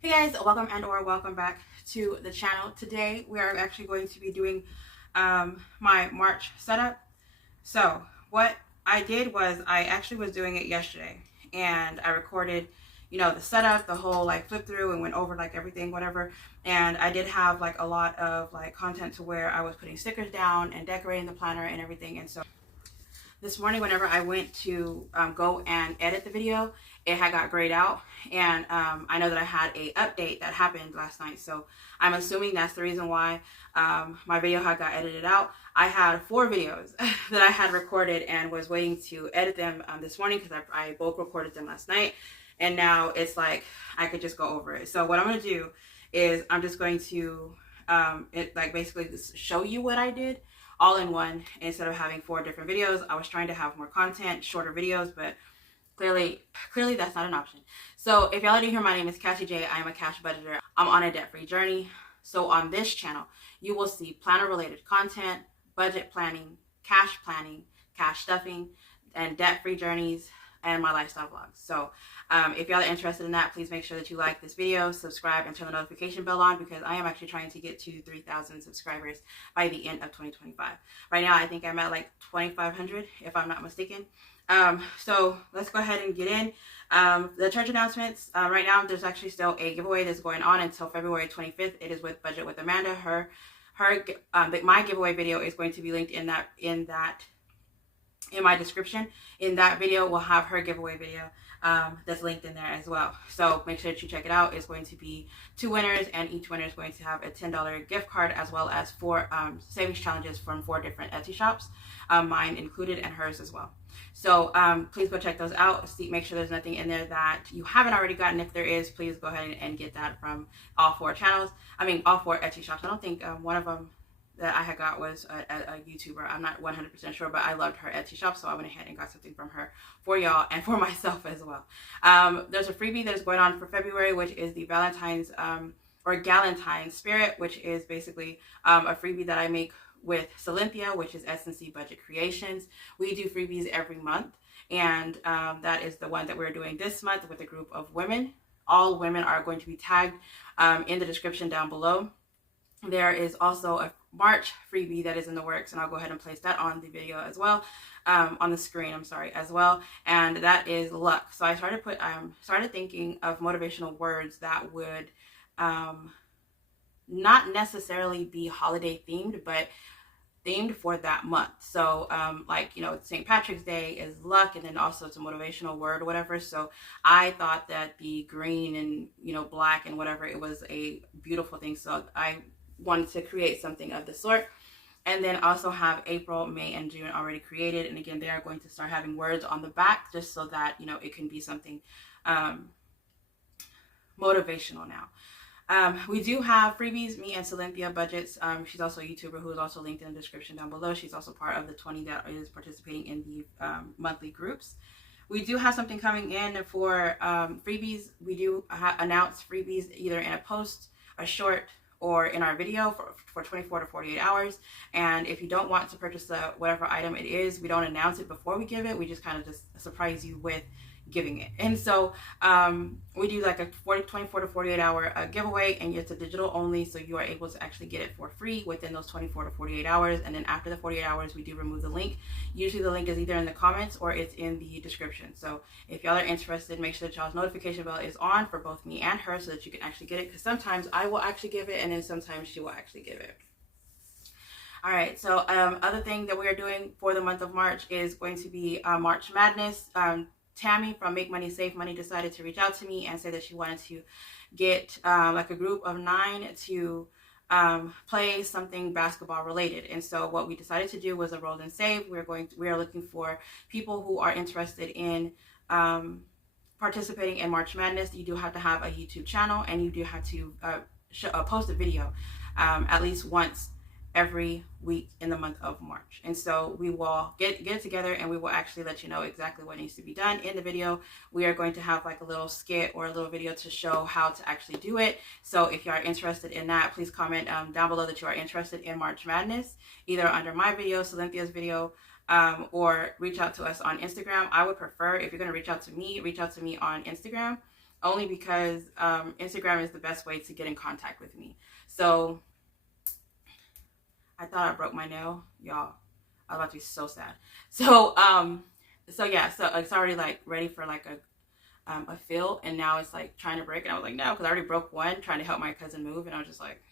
Hey guys, welcome and or welcome back to the channel. Today we are actually going to be doing my March setup. So what I did was I actually was doing it yesterday and I recorded, you know, the setup, the whole like flip through and went over like everything, whatever. And I did have like a lot of like content to where I was putting stickers down and decorating the planner and everything. And so this morning whenever I went to go and edit the video, it had got grayed out, and I know that I had a update that happened last night, so I'm assuming that's the reason why my video had got edited out. I had 4 videos that I had recorded and was waiting to edit them this morning because I bulk recorded them last night, and now it's like I could just go over it. So what I'm going to do is I'm just going to basically show you what I did all in one instead of having 4 different videos. I was trying to have more content, shorter videos, but clearly that's not an option. So if y'all are new here, my name is Cassie J. I am a cash budgeter. I'm on a debt-free journey. So on this channel, you will see planner-related content, budget planning, cash stuffing, and debt-free journeys, and my lifestyle vlogs. So if y'all are interested in that, please make sure that you like this video, subscribe, and turn the notification bell on, because I am actually trying to get to 3,000 subscribers by the end of 2025. Right now, I think I'm at like 2,500, if I'm not mistaken. So let's go ahead and get in. The church announcements. Right now, there's actually still a giveaway that's going on until February 25th. It is with Budget with Amanda. My giveaway video is going to be linked in my description. In that video, we'll have her giveaway video that's linked in there as well. So make sure that you check it out. It's going to be 2 winners, and each winner is going to have a $10 gift card, as well as 4 savings challenges from 4 different Etsy shops, mine included and hers as well. So please go check those out. Make sure there's nothing in there that you haven't already gotten. If there is, please go ahead and get that from all 4 channels. I mean, all 4 Etsy shops. I don't think one of them that I had got was a YouTuber. I'm not 100% sure, but I loved her Etsy shop, so I went ahead and got something from her for y'all and for myself as well. There's a freebie that is going on for February, which is the Valentine's or Galentine's Spirit, which is basically a freebie that I make with Silynthia, which is S&C Budget Creations. We do freebies every month, and that is the one that we're doing this month with a group of women. All women are going to be tagged in the description down below. There is also a March freebie that is in the works, and I'll go ahead and place that on the video as well, on the screen, as well, and that is luck. So I started thinking of motivational words that would not necessarily be holiday themed, but themed for that month. So like, you know, St. Patrick's Day is luck, and then also it's a motivational word or whatever. So I thought that the green and, you know, black and whatever, it was a beautiful thing. So I wanted to create something of the sort, and then also have April, May, and June already created. And again, they are going to start having words on the back, just so that, you know, it can be something motivational now. We do have freebies, me and Silynthia Budgets. She's also a YouTuber who is also linked in the description down below. She's also part of the 20 that is participating in the monthly groups. We do have something coming in for freebies. We do announce freebies either in a post, a short, or in our video for 24 to 48 hours. And if you don't want to purchase whatever item it is, we don't announce it before we give it. We just kind of just surprise you with giving it. And so we do like a 24 to 48 hour giveaway, and it's a digital only, so you are able to actually get it for free within those 24 to 48 hours. And then after the 48 hours, we do remove the link. Usually the link is either in the comments or it's in the description. So if y'all are interested, make sure that y'all's notification bell is on for both me and her, so that you can actually get it, because sometimes I will actually give it, and then sometimes she will actually give it. All right, so other thing that we are doing for the month of March is going to be March Madness. Tammy from MakeMoneySaveMoney decided to reach out to me and say that she wanted to get like a group of 9 to play something basketball related. And so what we decided to do was a roll and save. We are looking for people who are interested in participating in March Madness. You do have to have a YouTube channel, and you do have to post a video at least once every week in the month of March. And so we will get it together, and we will actually let you know exactly what needs to be done in the video. We are going to have like a little skit or a little video to show how to actually do it. So if you are interested in that, please comment down below that you are interested in March Madness, either under my video, Cylynthia's video, or reach out to us on Instagram. I would prefer, if you're going to reach out to me on Instagram. only because Instagram is the best way to get in contact with me. So I thought I broke my nail, y'all. I was about to be so sad. So yeah, so it's already like ready for like a fill, and now it's like trying to break, and I was like, no, because I already broke one trying to help my cousin move, and I was just like,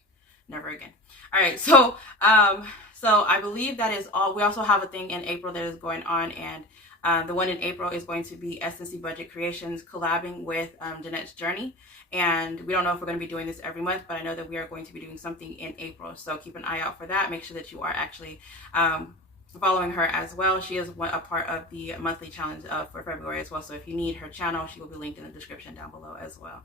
never again. All right, so I believe that is all. We also have a thing in April that is going on, and the one in April is going to be SNC Budget Creations collabing with Jeanette's Journey. And we don't know if we're going to be doing this every month, but I know that we are going to be doing something in April. So keep an eye out for that. Make sure that you are actually following her as well. She is a part of the monthly challenge for February as well. So if you need her channel, she will be linked in the description down below as well.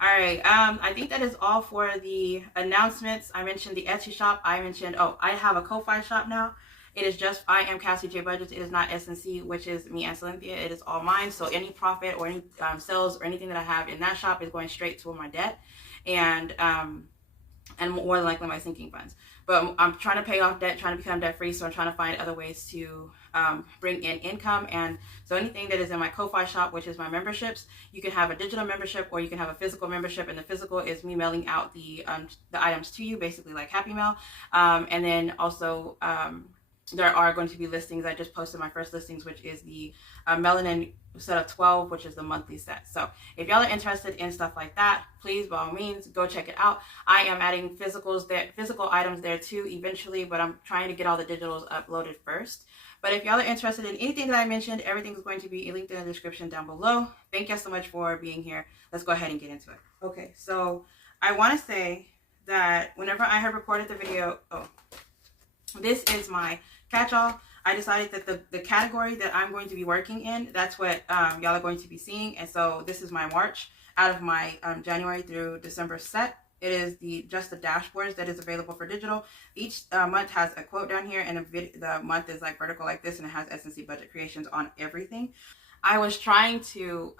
All right. I think that is all for the announcements. I mentioned the Etsy shop. I mentioned, I have a Ko-Fi shop now. It is just I am Cassie J Budgets. It is not SNC, which is me and Silynthia. It is all mine. So any profit or any sales or anything that I have in that shop is going straight to my debt, and more than likely my sinking funds. But I'm trying to pay off debt, trying to become debt free. So I'm trying to find other ways to bring in income. And so anything that is in my Ko-Fi shop, which is my memberships, you can have a digital membership or you can have a physical membership. And the physical is me mailing out the items to you, basically like Happy Mail. And then also there are going to be listings. I just posted my first listings, which is the melanin set of 12, which is the monthly set. So if y'all are interested in stuff like that, please, by all means, go check it out. I am adding physical items there too eventually, but I'm trying to get all the digitals uploaded first. But if y'all are interested in anything that I mentioned, everything is going to be linked in the description down below. Thank you so much for being here. Let's go ahead and get into it. Okay, so I want to say that whenever I had recorded the video, this is my catch-all. I decided that the category that I'm going to be working in, that's what y'all are going to be seeing. And so this is my March out of my January through December set. It is just the dashboards that is available for digital. Each month has a quote down here, and the month is like vertical like this, and it has SNC Budget Creations on everything. I was trying to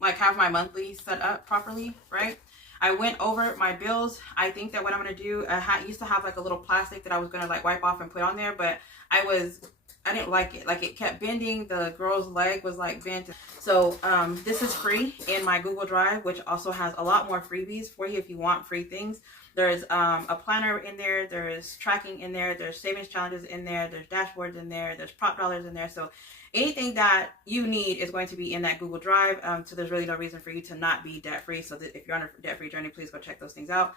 like have my monthly set up properly, right? I went over my bills. I think that what I'm going to do, I used to have like a little plastic that I was going to like wipe off and put on there, but I didn't like it. Like it kept bending. The girl's leg was like bent. So this is free in my Google Drive, which also has a lot more freebies for you if you want free things. There's a planner in there. There's tracking in there. There's savings challenges in there. There's dashboards in there. There's prop dollars in there. So anything that you need is going to be in that Google Drive. So there's really no reason for you to not be debt free. So that if you're on a debt free journey, please go check those things out.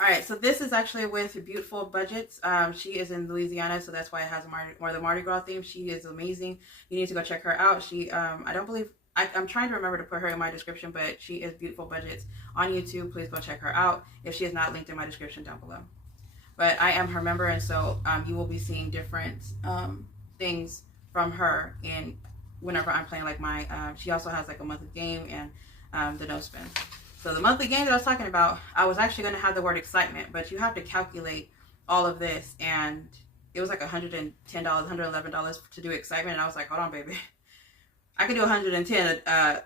All right, so this is actually with Beautiful Budgets. She is in Louisiana, so that's why it has more of the Mardi Gras theme. She is amazing. You need to go check her out. She, I don't believe, I'm trying to remember to put her in my description, but she is Beautiful Budgets on YouTube. Please go check her out if she is not linked in my description down below. But I am her member, and so you will be seeing different things from her in whenever I'm playing like my, she also has like a monthly game and the no spin. So the monthly game that I was talking about, I was actually going to have the word excitement, but you have to calculate all of this, and it was like $110, $111 to do excitement, and I was like, hold on, baby. I could do 110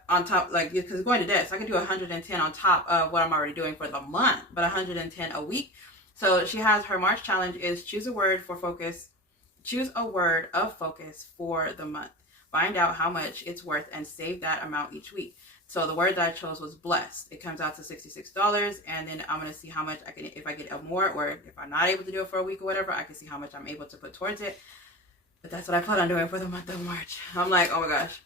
on top, like, because it's going to debt, so I could do 110 on top of what I'm already doing for the month, but 110 a week. So she has her March challenge is choose a word for focus. Choose a word of focus for the month. Find out how much it's worth and save that amount each week. So the word that I chose was blessed. It comes out to $66, and then I'm going to see how much I can, if I get more, or if I'm not able to do it for a week or whatever, I can see how much I'm able to put towards it. But that's what I plan on doing for the month of March. I'm like, oh my gosh.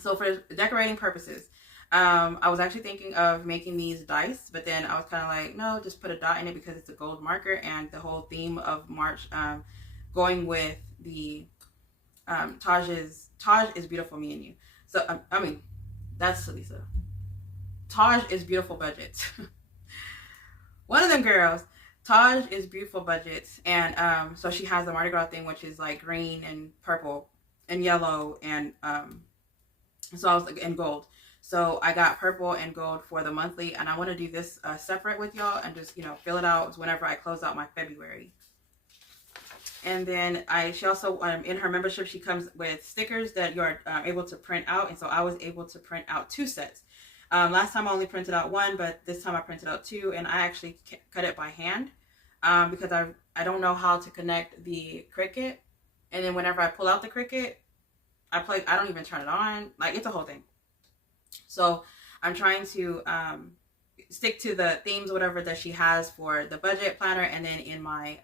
So for decorating purposes, I was actually thinking of making these dice, but then I was kind of like, no, just put a dot in it because it's a gold marker, and the whole theme of March, going with the Taj is beautiful, me and you. So I mean, that's Lisa. Taj is Beautiful Budgets. One of them girls. Taj is Beautiful Budgets, and so she has the Mardi Gras thing, which is like green and purple and yellow, and so I was like in gold. So I got purple and gold for the monthly, and I want to do this separate with y'all and just, you know, fill it out whenever I close out my February. And then she also, in her membership, she comes with stickers that you're able to print out. And so I was able to print out 2 sets. Last time I only printed out 1, but this time I printed out 2. And I actually cut it by hand because I don't know how to connect the Cricut. And then whenever I pull out the Cricut, I don't even turn it on. Like, it's a whole thing. So I'm trying to stick to the themes or whatever that she has for the budget planner, and then in my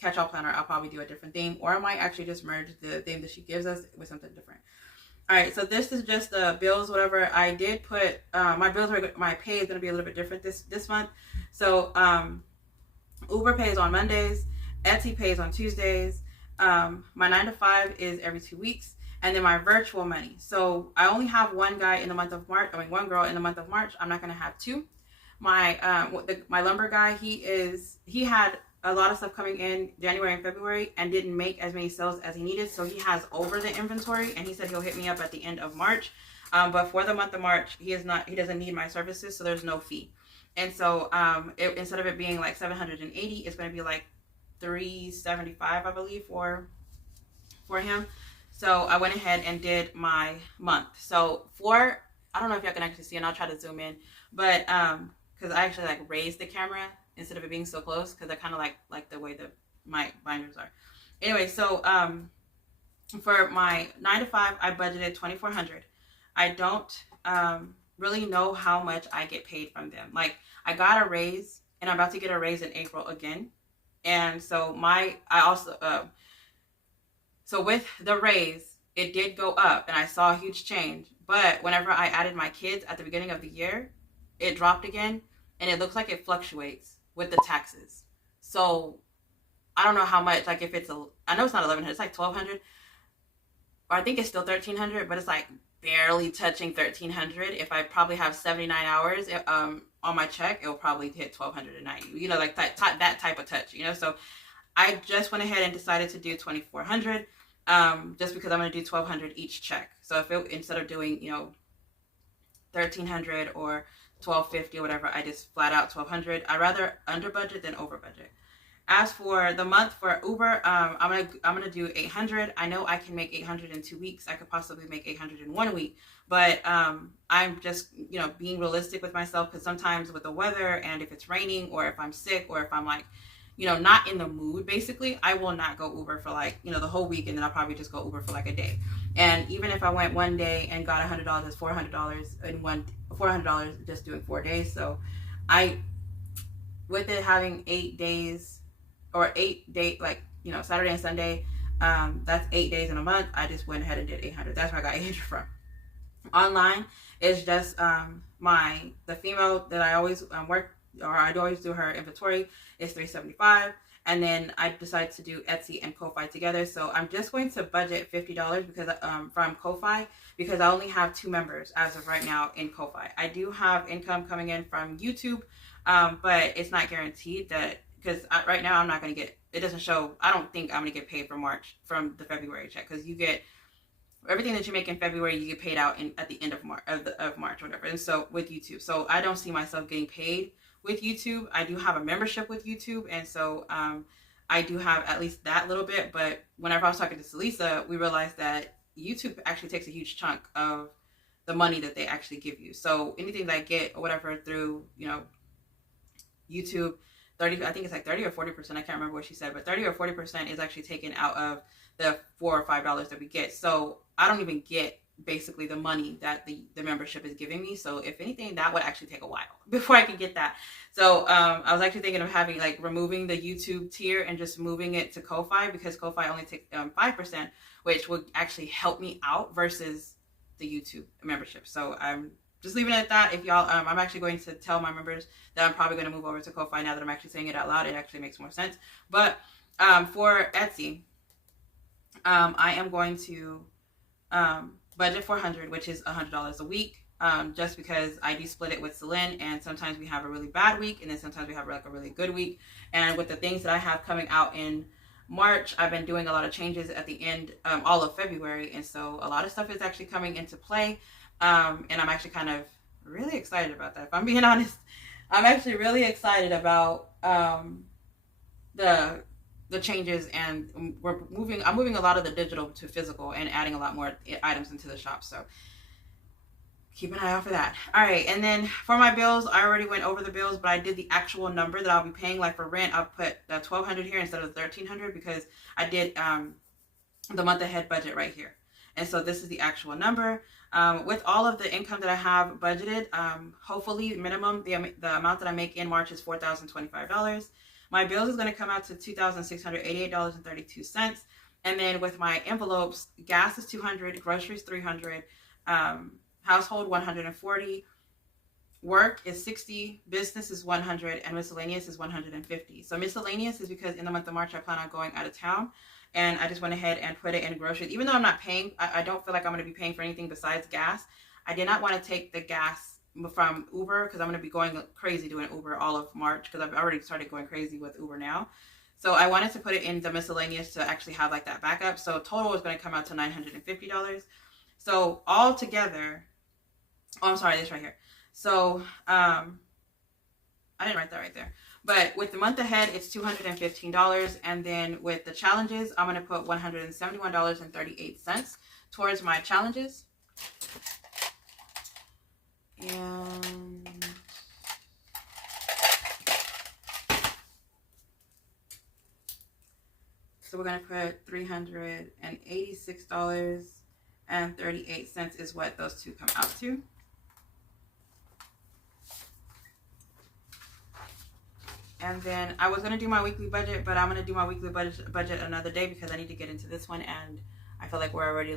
catch-all planner I'll probably do a different theme, or I might actually just merge the theme that she gives us with something different. All right, so this is just the bills, whatever. I did put my bills my pay is going to be a little bit different this month. So Uber pays on Mondays, Etsy pays on Tuesdays, my 9 to 5 is every 2 weeks, and then my virtual money. So I only have one guy in the month of March. I mean, one girl in the month of March. I'm not going to have two. My lumber guy, he had a lot of stuff coming in January and February and didn't make as many sales as he needed, so he has over the inventory, and he said he'll hit me up at the end of March. But for the month of March, he doesn't need my services, so there's no fee. And so instead of it being like $780, it's going to be like $375, I believe, for him. So I went ahead and did my month. So I don't know if y'all can actually see, and I'll try to zoom in, but because I actually like raised the camera instead of it being so close, because I kind of like the way my binders are. Anyway, so for my 9 to 5, I budgeted $2,400. I don't really know how much I get paid from them. Like, I got a raise, and I'm about to get a raise in April again. And so so with the raise, it did go up, and I saw a huge change. But whenever I added my kids at the beginning of the year, it dropped again, and it looks like it fluctuates with the taxes. So I don't know how much, like if I know it's not $1,100, it's like $1,200, or I think it's still $1,300, but it's like barely touching $1,300. If I probably have 79 hours on my check, it'll probably hit $1,290, you know, like that type of touch, you know. So I just went ahead and decided to do $2,400, just because I'm going to do $1,200 each check. So instead of doing, you know, $1,300 or $1,250 or whatever, I just flat out $1,200. I rather under budget than over budget. As for the month for Uber, I'm gonna do $800. I know I can make $800 in 2 weeks. I could possibly make $800 in 1 week, but I'm just, you know, being realistic with myself, because sometimes with the weather, and if it's raining, or if I'm sick, or if I'm like, you know, not in the mood, basically, I will not go Uber for like, you know, the whole week, and then I'll probably just go Uber for like a day. And even if I went one day and got $100, that's $400 $400 just doing 4 days. So with it having 8 days, or 8 day, like, you know, Saturday and Sunday, that's 8 days in a month. I just went ahead and did $800. That's where I got $800 from. Online is just the female that I always work, or I'd always do her inventory, is $375. And then I decided to do Etsy and Ko-Fi together. So I'm just going to budget $50 because from Ko-Fi, because I only have 2 members as of right now in Ko-Fi. I do have income coming in from YouTube, but it's not guaranteed that, because right now I'm not going to get, it doesn't show, I don't think I'm going to get paid for March from the February check, because you get everything that you make in February, you get paid out at the end of March, or whatever. And so with YouTube, so I don't see myself getting paid with YouTube. I do have a membership with YouTube, and so I do have at least that little bit. But whenever I was talking to Salisa, we realized that YouTube actually takes a huge chunk of the money that they actually give you. So anything that I get or whatever through, you know, YouTube, I think it's like 30 or 40%, I can't remember what she said, but 30 or 40% is actually taken out of the $4 or $5 that we get. So I don't even get basically the money that the membership is giving me. So if anything, that would actually take a while before I can get that. So I was actually thinking of having, like, removing the YouTube tier and just moving it to Ko-Fi, because Ko-Fi only takes 5%, which would actually help me out versus the YouTube membership. So I'm just leaving it at that. If y'all, I'm actually going to tell my members that I'm probably going to move over to Ko-Fi now that I'm actually saying it out loud. It actually makes more sense. But for Etsy, I am going to budget $400, which is $100 a week, just because I do split it with Celine, and sometimes we have a really bad week, and then sometimes we have like a really good week. And with the things that I have coming out in March, I've been doing a lot of changes at the end, all of February, and so a lot of stuff is actually coming into play. And I'm actually kind of really excited about that. If I'm being honest, I'm actually really excited about the changes, and I'm moving a lot of the digital to physical and adding a lot more items into the shop. So keep an eye out for that. All right, and then for my bills, I already went over the bills, but I did the actual number that I'll be paying. Like for rent, I'll put the $1,200 here instead of $1,300, because I did the month ahead budget right here. And so this is the actual number. With all of the income that I have budgeted, hopefully minimum, the amount that I make in March is $4,025. My bills is going to come out to $2,688.32. And then with my envelopes, gas is $200, groceries $300, household $140, work is $60, business is $100, and miscellaneous is $150. So miscellaneous is because in the month of March I plan on going out of town, and I just went ahead and put it in groceries. Even though I'm not paying, I don't feel like I'm going to be paying for anything besides gas. I did not want to take the gas from Uber because I'm going to be going crazy doing Uber all of March because I've already started going crazy with Uber now. So I wanted to put it in the miscellaneous to actually have like that backup. So total is going to come out to $950. So all together, oh, I'm sorry, this right here. So I didn't write that right there. But with the month ahead, it's $215. And then with the challenges, I'm going to put $171.38 towards my challenges. And so we're going to put $386.38 is what those two come out to. And then I was going to do my weekly budget, but I'm going to do my weekly budget another day because I need to get into this one. And I feel like we're already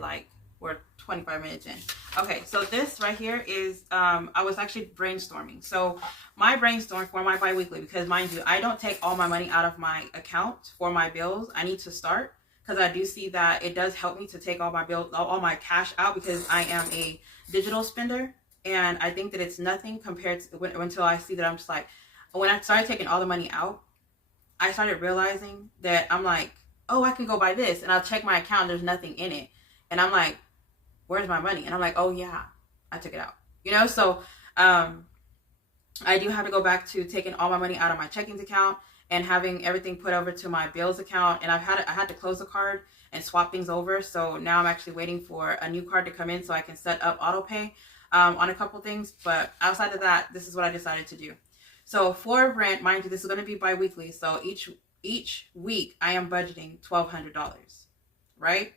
we're 25 minutes in. Okay, so this right here is, I was actually brainstorming. So my brainstorm for my bi-weekly, because mind you, I don't take all my money out of my account for my bills. I need to start because I do see that it does help me to take all my bills, all my cash out, because I am a digital spender. And I think that it's nothing compared to until I see that I'm just like, when I started taking all the money out, I started realizing that I'm like, oh, I can go buy this. And I'll check my account. There's nothing in it. And I'm like, where's my money? And I'm like, oh, yeah, I took it out. You know, so I do have to go back to taking all my money out of my checking account and having everything put over to my bills account. And I had to close the card and swap things over. So now I'm actually waiting for a new card to come in so I can set up auto pay on a couple things. But outside of that, this is what I decided to do. So for rent, mind you, this is going to be bi-weekly. So each week I am budgeting $1,200, right?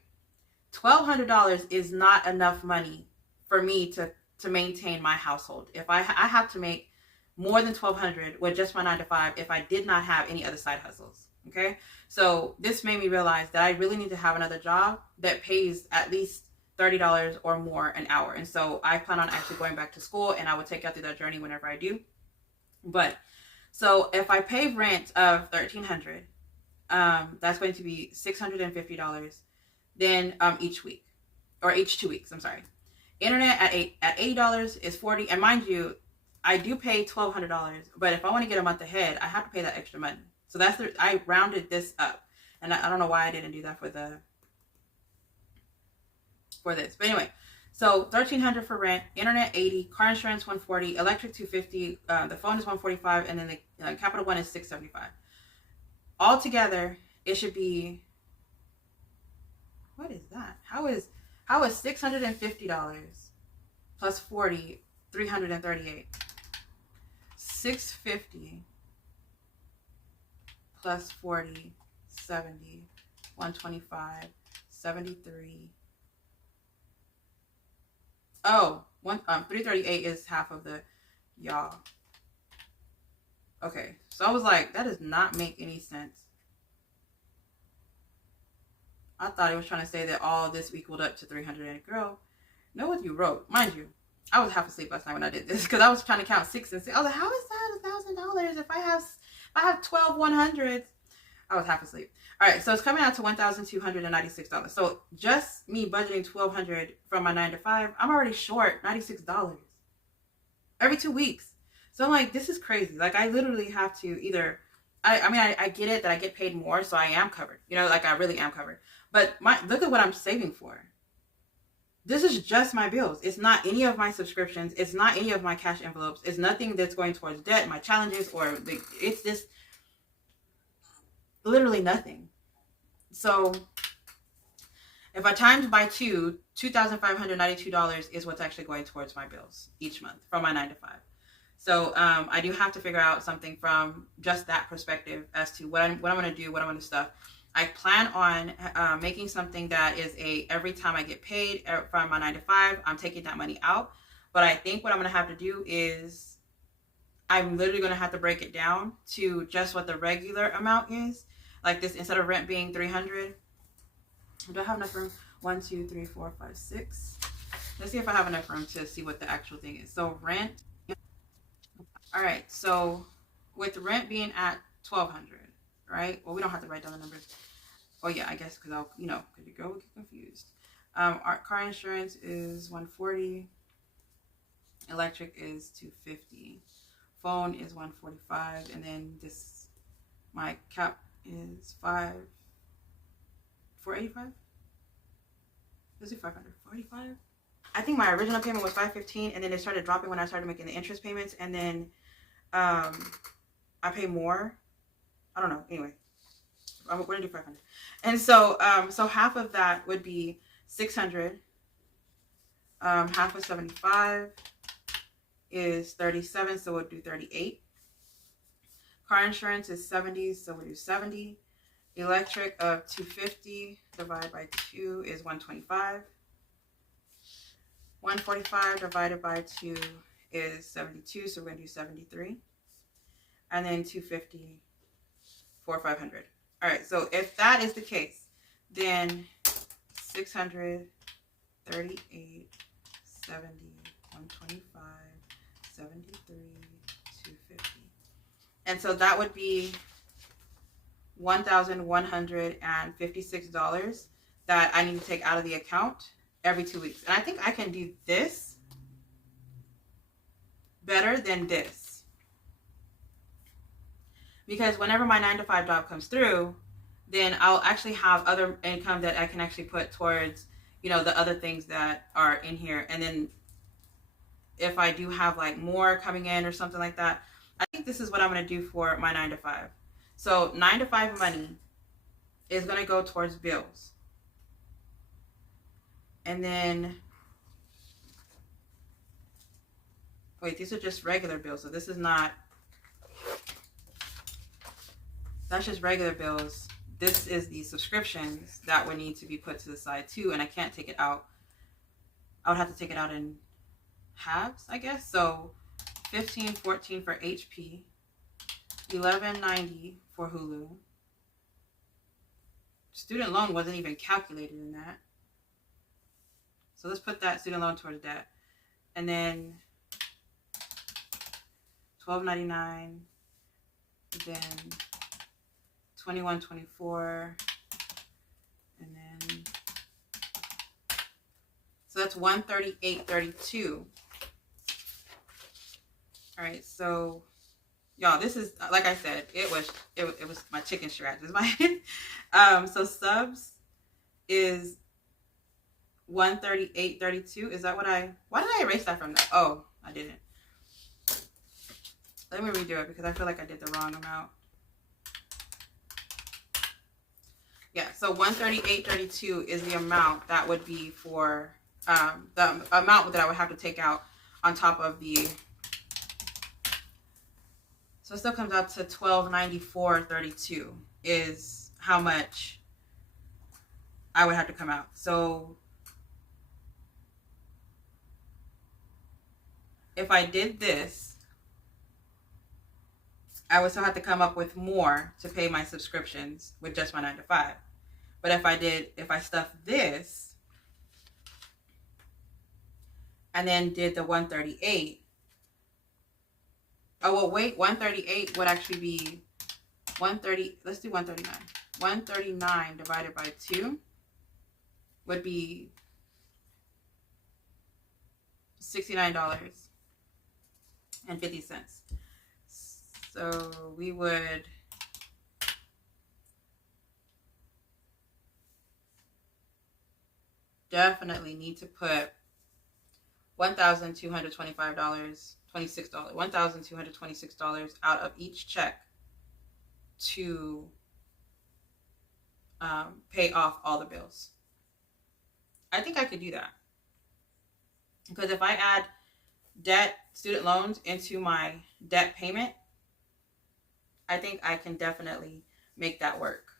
$1,200 is not enough money for me to maintain my household. If I have to make more than $1,200 with just my 9-to-5 if I did not have any other side hustles. Okay. So this made me realize that I really need to have another job that pays at least $30 or more an hour. And so I plan on actually going back to school, and I will take you through that journey whenever I do. But so if I pay rent of $1,300, that's going to be $650 then each week, or each 2 weeks. I'm sorry. Internet at $80 is $40. And mind you, I do pay $1,200, but if I want to get a month ahead, I have to pay that extra money. So that's I rounded this up, and I don't know why I didn't do that for this. But anyway. So $1,300 for rent, internet $80, car insurance $140, electric $250, the phone is $145, and then the Capital One is $675. Altogether, it should be, what is that? How is $650 plus $40, $338? $650 plus $40, $70, $125, $73. Oh, $338 is half of the y'all. Okay, so I was like, that does not make any sense. I thought it was trying to say that all this equaled up to $300. Girl, know what you wrote. Mind you, I was half asleep last night when I did this because I was trying to count 6 and 6. I was like, how is that $1,000 if I have 12 100s? I was half asleep. All right, so it's coming out to $1,296. So just me budgeting $1,200 from my 9-to-5, I'm already short $96 every 2 weeks. So I'm like, this is crazy. Like, I literally have to either, I get it that I get paid more, so I am covered. You know, like I really am covered. But look at what I'm saving for. This is just my bills. It's not any of my subscriptions. It's not any of my cash envelopes. It's nothing that's going towards debt, my challenges, it's just literally nothing. So if I times by 2, $2,592 is what's actually going towards my bills each month from my 9-to-5. So I do have to figure out something from just that perspective as to what I'm going to do, what I'm going to stuff. I plan on making something that is every time I get paid from my 9 to 5, I'm taking that money out. But I think what I'm going to have to do is I'm literally going to have to break it down to just what the regular amount is. Like this, instead of rent being $300. Do I have enough room? 1, 2, 3, 4, 5, 6. Let's see if I have enough room to see what the actual thing is. So rent. All right. So with rent being at $1,200, right? Well, we don't have to write down the numbers. Oh yeah, I guess because I'll, because your girl will get confused. Our car insurance is $140. Electric is $250. Phone is $145, and then my cap is $485. Let's do $500. $485. I think my original payment was $515, and then it started dropping when I started making the interest payments, and then I pay more. I don't know. Anyway, we're gonna do $500, and so half of that would be $600. Half of 75 is 37, so we'll do 38. Car insurance is 70, so we'll do 70. Electric of 250 divided by 2 is 125. 145 divided by 2 is 72, so we're going to do 73. And then 250 for 500. All right, so if that is the case, then 600, 38, 70, 125, 73, 250. And so that would be $1,156 that I need to take out of the account every 2 weeks. And I think I can do this better than this. Because whenever my 9 to 5 job comes through, then I'll actually have other income that I can actually put towards, the other things that are in here. And then if I do have like more coming in or something like that, I think this is what I'm going to do for my 9 to 5. So 9 to 5 money is going to go towards bills. And then, wait, these are just regular bills. So this is not, that's just regular bills. This is the subscriptions that would need to be put to the side too. And I can't take it out. I would have to take it out in halves, I guess. So $15.14 for HP, $11.90 for Hulu. Student loan wasn't even calculated in that. So let's put that student loan towards that. And then $12.99, then $21.24, and then so that's $138.32. All right, so y'all, this is, like I said, it was my chicken scratches. So subs is $138.32. Is that why did I erase that from that? Oh, I didn't. Let me redo it because I feel like I did the wrong amount. Yeah, so $138.32 is the amount that would be for the amount that I would have to take out on top of the. So it still comes out to $1294.32 is how much I would have to come out. So if I did this, I would still have to come up with more to pay my subscriptions with just my 9 to 5. But if I stuffed this and then did the 138. Oh, well, wait, 138 would actually be 130. Let's do 139. 139 divided by 2 would be $69.50. So we would definitely need to put $1,226 out of each check to pay off all the bills. I think I could do that. Because if I add debt, student loans into my debt payment, I think I can definitely make that work.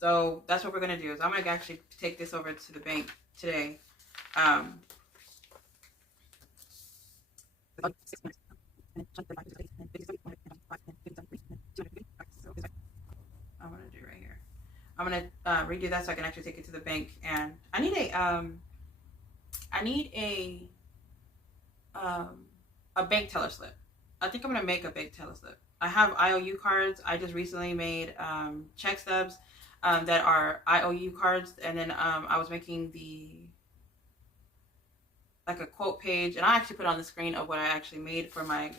So that's what we're going to do. Is I'm going to actually take this over to the bank today. I'm going to do right here. I'm going to redo that so I can actually take it to the bank. And I need a bank teller slip. I think I'm going to make a bank teller slip. I have IOU cards. I just recently made check stubs that are IOU cards, and then I was making like a quote page, and I actually put on the screen of what I actually made for my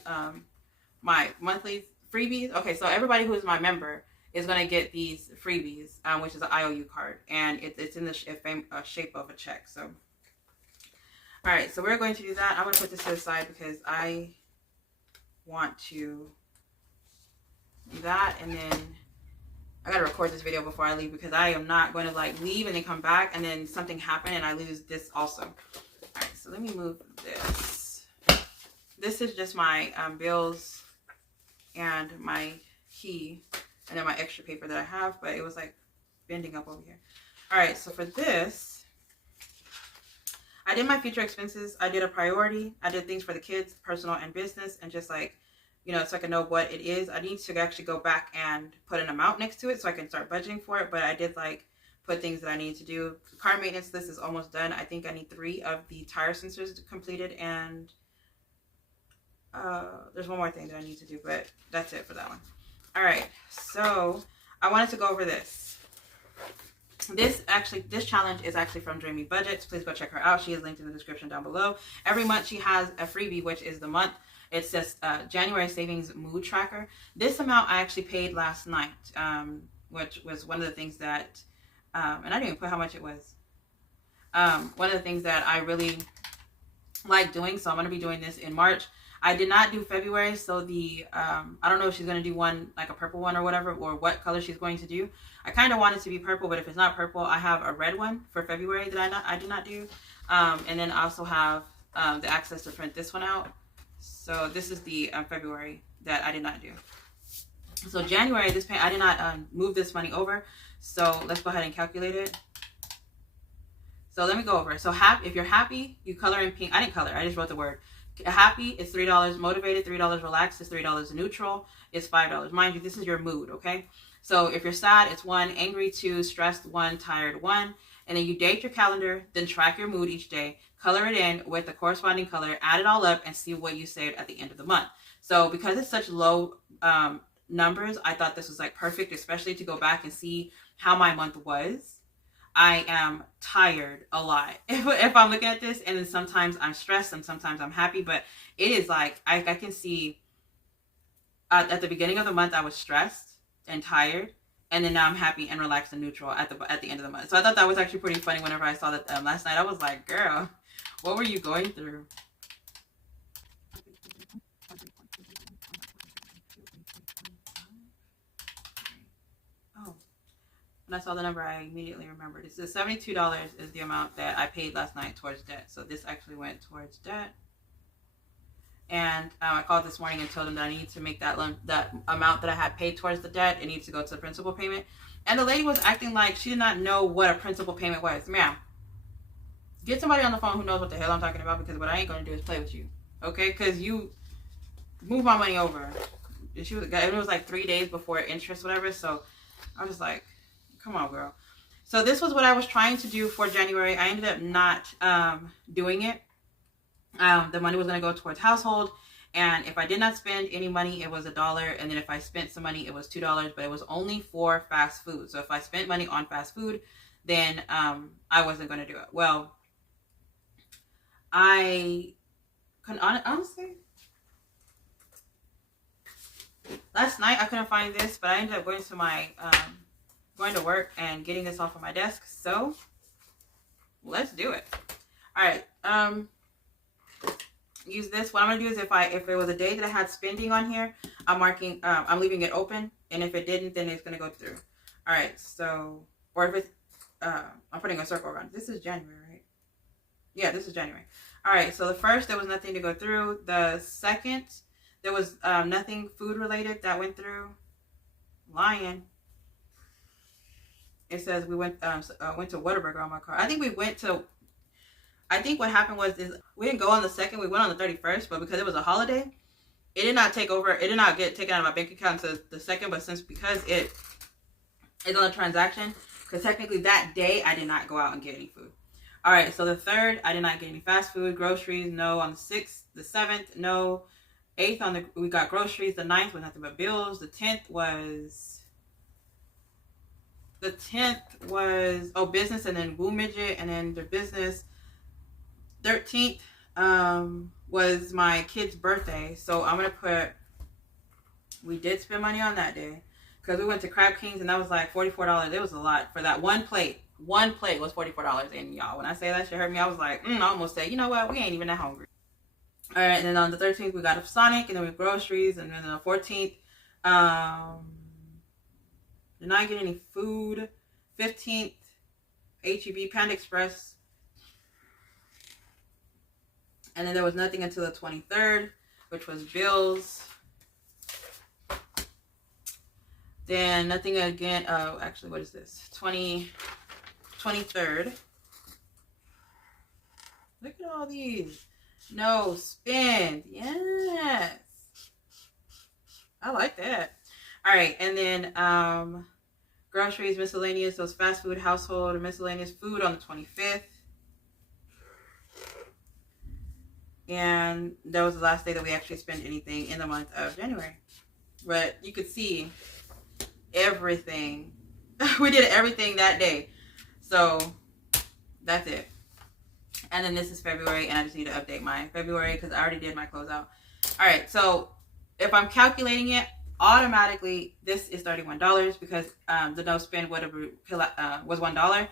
my monthly freebies. Okay, so everybody who is my member is going to get these freebies, which is an IOU card, and it's in the shape of a check. So, all right, so we're going to do that. I'm going to put this to the side because I want to do that, and then I gotta record this video before I leave because I am not going to like leave and then come back and then something happen and I lose this also. All right, so let me move this. This is just my bills and my key and then my extra paper that I have, but it was like bending up over here. All right, so for this, I did my future expenses. I did a priority. I did things for the kids, personal and business, and just like, you know, so I can know what it is. I need to actually go back and put an amount next to it so I can start budgeting for it. But I did like put things that I need to do. Car maintenance list is almost done. I think I need 3 of the tire sensors completed, and there's one more thing that I need to do, but that's it for that one. All right, so I wanted to go over this. This challenge is actually from Dreamy Budgets. Please go check her out. She is linked in the description down below. Every month she has a freebie, which is the month. It's just January Savings Mood Tracker. This amount I actually paid last night, which was one of the things that, and I didn't even put how much it was. One of the things that I really like doing, so I'm going to be doing this in March. I did not do February, so I don't know if she's going to do one, like a purple one or whatever, or what color she's going to do. I kind of want it to be purple, but if it's not purple, I have a red one for February that I did not do. And then I also have the access to print this one out. So this is the February that I did not do. So January, this pay, I did not move this money over. So let's go ahead and calculate it. So let me go over it. So if you're happy, you color in pink. I didn't color. I just wrote the word. Happy is $3. Motivated, $3. Relaxed is $3. Neutral is $5. Mind you, this is your mood, okay? So if you're sad, it's 1. Angry, 2. Stressed, 1. Tired, 1. And then you date your calendar, then track your mood each day. Color it in with the corresponding color, add it all up, and see what you saved at the end of the month. So because it's such low numbers, I thought this was like perfect, especially to go back and see how my month was. I am tired a lot if I'm looking at this, and then sometimes I'm stressed and sometimes I'm happy, but it is like, I can see at the beginning of the month, I was stressed and tired, and then now I'm happy and relaxed and neutral at the end of the month. So I thought that was actually pretty funny whenever I saw that last night. I was like, girl, what were you going through? Oh, when I saw the number, I immediately remembered. It says $72 is the amount that I paid last night towards debt. So this actually went towards debt. And I called this morning and told them that I need to make that amount that I had paid towards the debt. It needs to go to the principal payment. And the lady was acting like she did not know what a principal payment was. Ma'am, get somebody on the phone who knows what the hell I'm talking about, because what I ain't going to do is play with you. Okay? Because you moved my money over. It was like 3 days before interest, whatever. So I was just like, come on, girl. So this was what I was trying to do for January. I ended up not doing it. The money was going to go towards household, and if I did not spend any money, it was $1, and then if I spent some money, it was $2, but it was only for fast food. So if I spent money on fast food, then I wasn't going to do it. Well, I couldn't, honestly, last night I couldn't find this, but I ended up going to my going to work and getting this off of my desk. So let's do it. All right. Use this. What I'm gonna do is if it was a day that I had spending on here, I'm leaving it open, and if it didn't, then it's gonna go through. All right. So, or if it's I'm putting a circle around. This is January, right? Yeah, this is January. All right. So the first, there was nothing to go through. The second, there was nothing food related that went through. Lying. it says we went to Whataburger on my car. I think what happened was we didn't go on the 2nd. We went on the 31st, but because it was a holiday, it did not take over. It did not get taken out of my bank account until the 2nd. But because it is on a transaction, because technically that day I did not go out and get any food. All right, so the 3rd, I did not get any fast food, groceries. No, on the 6th, the 7th, no. 8th we got groceries. The 9th was nothing but bills. The 10th was business, and then Woo Midget, and then the business. 13th was my kid's birthday, so I'm gonna put, we did spend money on that day because we went to Crab Kings, and that was like $44. It was a lot for that one plate. One plate was $44, and y'all, when I say that shit hurt me, I was like, I almost said, you know what, we ain't even that hungry. All right, and then on the 13th we got a Sonic, and then we have groceries, and then on the 14th, did not get any food. 15th, HEB, Panda Express. And then there was nothing until the 23rd, which was bills. Then nothing again. Actually, what is this? 23rd. Look at all these. No, spend. Yes. I like that. All right. And then groceries, miscellaneous, those fast food, household, and miscellaneous food on the 25th. And that was the last day that we actually spent anything in the month of January. But you could see everything. We did everything that day. So that's it. And then this is February, and I just need to update my February because I already did my closeout. All right, so if I'm calculating it, automatically this is $31 because the no spend was $1.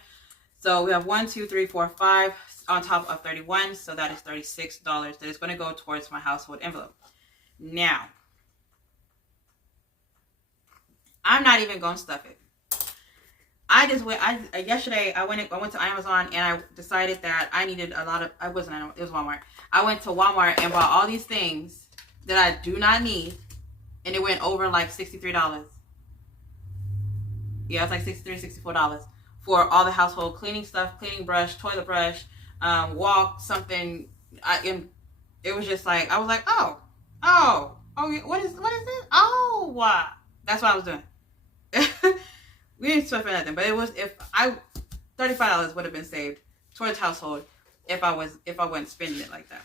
So we have 1, 2, 3, 4, 5 on top of 31. So that is $36 that is going to go towards my household envelope. Now, I'm not even going to stuff it. Yesterday I went to Amazon, and I decided that I needed a lot of, it was Walmart. I went to Walmart and bought all these things that I do not need, and it went over like $63. Yeah, it's like $63, $64 for all the household cleaning stuff, cleaning brush, toilet brush, walk, something. It was just like, I was like, oh, what is this? Oh, wow. That's what I was doing. We didn't spend for nothing, but it was, $35 would have been saved towards household if I wasn't spending it like that.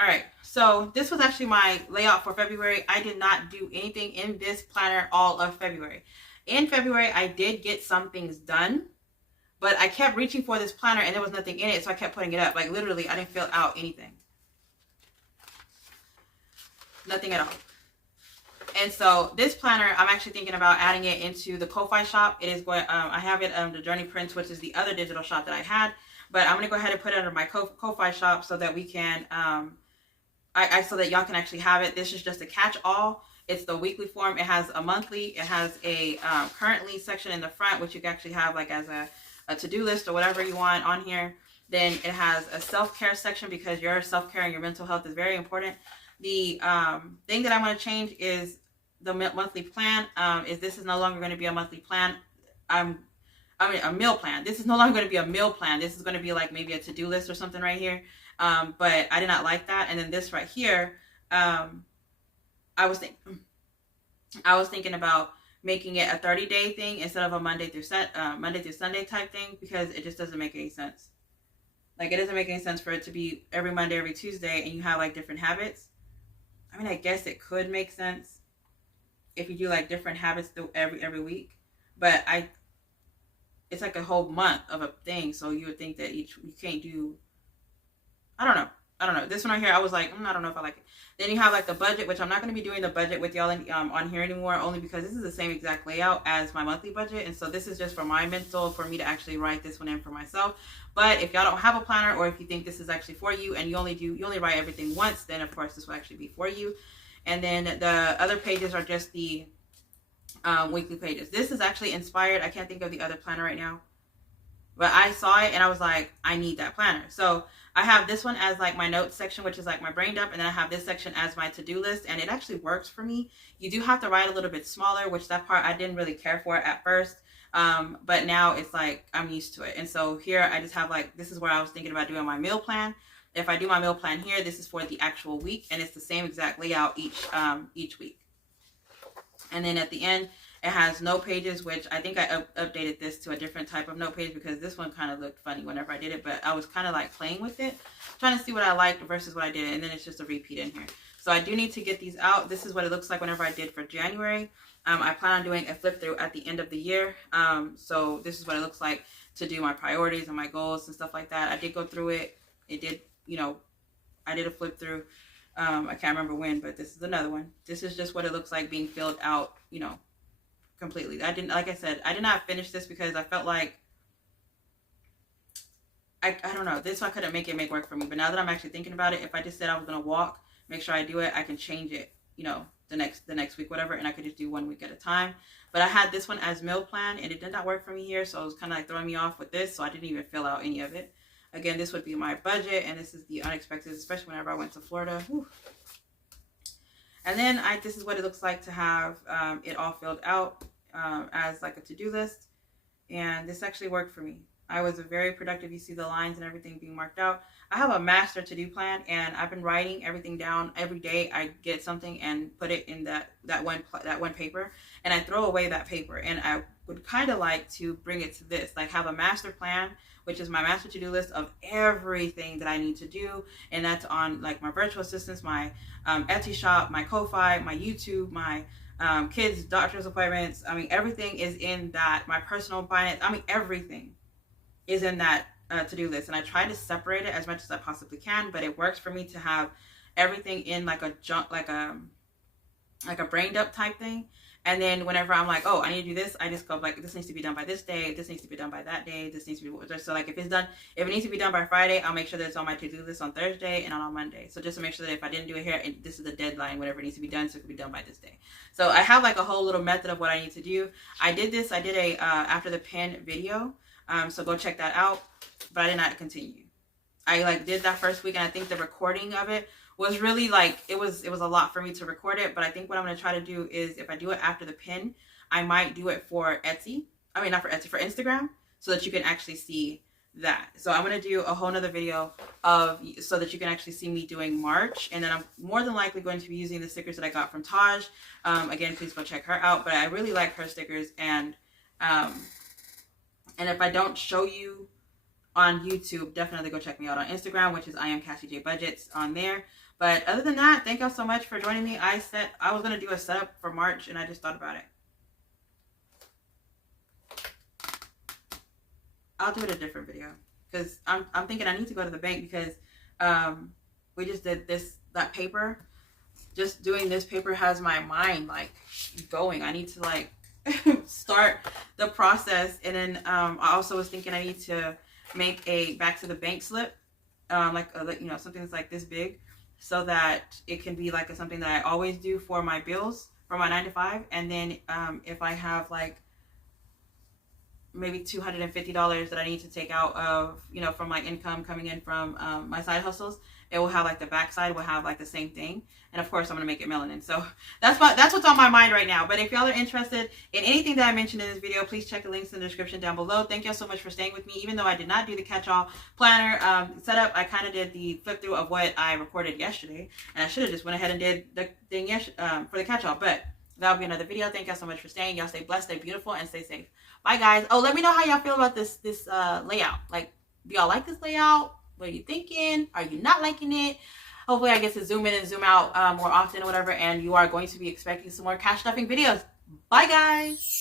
All right, so this was actually my layout for February. I did not do anything in this planner all of February. In February, I did get some things done, but I kept reaching for this planner and there was nothing in it, so I kept putting it up. Like literally, I didn't fill out anything. Nothing at all. And so this planner, I'm actually thinking about adding it into the Ko-Fi shop. It is going, I have it the Journey Prints, which is the other digital shop that I had, but I'm going to go ahead and put it under my Ko-Fi shop so that we can, so that y'all can actually have it. This is just a catch-all. It's the weekly form. It has a monthly. It has a currently section in the front, which you can actually have like as a to-do list or whatever you want on here. Then it has a self-care section because your self-care and your mental health is very important. The thing that I'm going to change is the monthly plan. This is no longer going to be a monthly plan. I mean a meal plan. This is no longer going to be a meal plan. This is going to be like maybe a to-do list or something right here. But I did not like that. And then this right here, I was thinking about making it a 30-day thing instead of a Monday through Sunday type thing, because it just doesn't make any sense. Like it doesn't make any sense for it to be every Monday, every Tuesday, and you have like different habits. I mean, I guess it could make sense if you do like different habits through every week, but it's like a whole month of a thing. So you would think that you can't do, I don't know. This one right here, I was like, I don't know if I like it. Then you have like the budget, which I'm not going to be doing the budget with y'all on here anymore, only because this is the same exact layout as my monthly budget. And so this is just for my mental, for me to actually write this one in for myself. But if y'all don't have a planner, or if you think this is actually for you and you only write everything once, then of course this will actually be for you. And then the other pages are just the weekly pages. This is actually inspired. I can't think of the other planner right now, but I saw it and I was like, I need that planner. So I have this one as like my notes section, which is like my brain dump. And then I have this section as my to-do list, and it actually works for me. You do have to write a little bit smaller, which that part I didn't really care for at first. But now it's like I'm used to it. And so here I just have like, this is where I was thinking about doing my meal plan. If I do my meal plan here, this is for the actual week, and it's the same exact layout each week. And then at the end, it has note pages, which I think I updated this to a different type of note page because this one kind of looked funny whenever I did it, but I was kind of like playing with it, trying to see what I liked versus what I did, and then it's just a repeat in here. So I do need to get these out. This is what it looks like whenever I did for January. I plan on doing a flip through at the end of the year. So this is what it looks like to do my priorities and my goals and stuff like that. I did go through it. It did, you know, I did a flip through. I can't remember when, but this is another one. This is just what it looks like being filled out, you know, completely. I didn't, like I said, I did not finish this because I felt like, I don't know, this I couldn't make work for me. But now that I'm actually thinking about it, if I just said I was going to walk, make sure I do it, I can change it, you know, the next week, whatever, and I could just do 1 week at a time. But I had this one as meal plan, and it did not work for me here, so it was kind of like throwing me off with this, so I didn't even fill out any of it. Again, this would be my budget, and this is the unexpected, especially whenever I went to Florida. Whew. And then this is what it looks like to have it all filled out as like a to-do list. And this actually worked for me. I was very productive. You see the lines and everything being marked out. I have a master to-do plan, and I've been writing everything down every day. I get something and put it in that one paper, and I throw away that paper. And I would kind of like to bring it to this, like have a master plan, which is my master to-do list of everything that I need to do. And that's on like my virtual assistants, my Etsy shop, my Ko-Fi, my YouTube, my kids' doctor's appointments. I mean, everything is in that. My personal finance. I mean, everything is in that to-do list. And I try to separate it as much as I possibly can, but it works for me to have everything in like a brain dump type thing. And then whenever I'm like, oh, I need to do this, I just go like, this needs to be done by this day. This needs to be done by that day. This needs to be, so like if it needs to be done by Friday, I'll make sure that it's on my to-do list on Thursday and on Monday. So just to make sure that if I didn't do it here, this is the deadline, whenever it needs to be done, so it can be done by this day. So I have like a whole little method of what I need to do. I did a after the pin video. So go check that out, but I did not continue. I like did that first week, and I think the recording of it was really like, it was a lot for me to record it. But I think what I'm going to try to do is, if I do it after the pin, I might do it for Etsy. I mean, not for Etsy, for Instagram, so that you can actually see that. So I'm going to do a whole nother video so that you can actually see me doing March. And then I'm more than likely going to be using the stickers that I got from Taj. Again, please go check her out. But I really like her stickers. And if I don't show you on YouTube, definitely go check me out on Instagram, which is IAMCASSIEJ Budgets on there. But other than that, thank y'all so much for joining me. I was going to do a setup for March, and I just thought about it. I'll do it a different video, because I'm thinking I need to go to the bank, because we just did that paper. Just doing this paper has my mind like going. I need to like start the process. And then I also was thinking I need to make a back to the bank slip, you know, something that's like this big, so that it can be like something that I always do for my bills, for my 9 to 5. And then if I have like maybe $250 that I need to take out of, you know, from my income coming in from my side hustles, it will have like the back side will have like the same thing. And of course I'm going to make it melanin. So that's what's on my mind right now. But if y'all are interested in anything that I mentioned in this video, please check the links in the description down below. Thank y'all so much for staying with me. Even though I did not do the catch-all planner setup, I kind of did the flip through of what I recorded yesterday. And I should have just went ahead and did the thing for the catch-all. But that'll be another video. Thank y'all so much for staying. Y'all stay blessed, stay beautiful, and stay safe. Bye, guys. Oh, let me know how y'all feel about this layout. Like, do y'all like this layout? What are you thinking? Are you not liking it? Hopefully I get to zoom in and zoom out more often or whatever, and you are going to be expecting some more cash stuffing videos. Bye, guys.